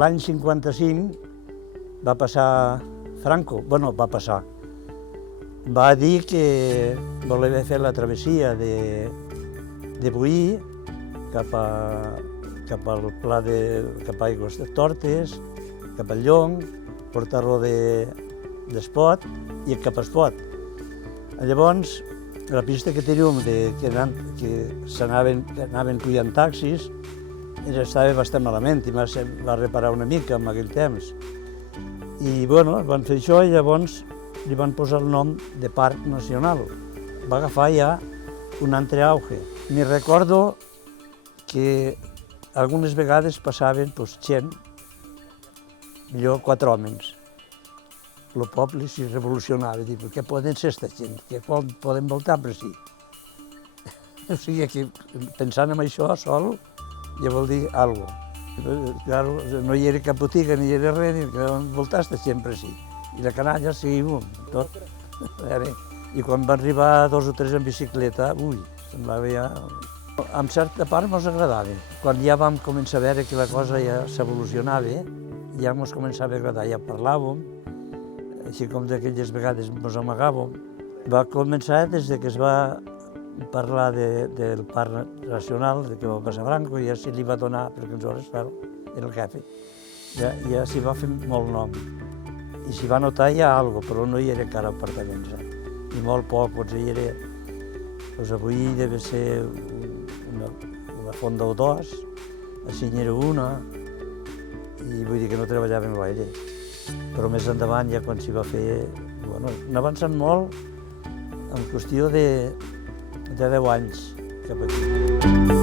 l'any 55 va passar Franco, va dir que volia fer la travessia de Boí cap al pla cap a Aigües de Tortes, cap al Llong, portar-lo d'Espot i cap a Espot. Llavors, la pista que teníem que anaven pujant taxis estava bastant malament i va reparar una mica en aquell temps. I van fer això i llavors li van posar el nom de Parc Nacional. Va agafar ja un altre auge. Me'n recordo que algunes vegades passaven gent, millor 4 homes. El poble s'hi revolucionava, dic, què poden ser aquesta gent? Què poden voltar per si? O sigui que pensant en això sol ja vol dir alguna cosa. Claro, no hi era cap botiga ni hi era res, ni voltar aquesta gent per si. I la canalla seguim tot. I quan van arribar 2 o 3 en bicicleta, semblava ja... En certa part mos agradava. Quan ja vam començar a veure que la cosa ja s'evolucionava, ja mos començava a agradar, ja parlàvem, així com d'aquelles vegades mos amagàvem. Va començar des que es va parlar del Parc Nacional, que va passar Franco, i ja se li va donar, perquè aleshores, claro, era el jefe. Ja s'hi va fer molt nom. I s'hi va notar ja alguna cosa, però no hi era encara apartaments. I molt poc, potser hi era... Avui deve ser una fonda o 2, així n'hi era una, i vull dir que no treballaven gaire. Però més endavant, ja quan s'hi va fer... Han avançat molt en qüestió de 10 anys cap aquí.